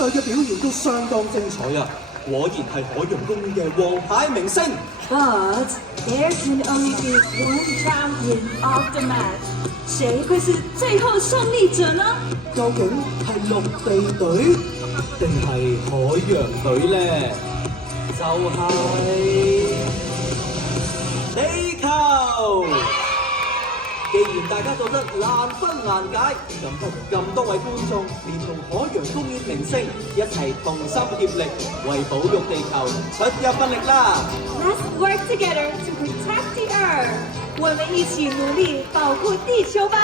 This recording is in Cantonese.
隊嘅表現都相當精彩啊！果然係海洋公園嘅王牌明星。But there can only be one champion of the match。誰會是最後勝利者呢？究竟係陸地隊定係海洋隊呢？就係地球。既然大家覺得難分難解，咁多位觀眾連同海洋公園明星一齊同心協力，為保育地球出一分力啦 Let's work together to protect the Earth。我們一起努力保護地球吧。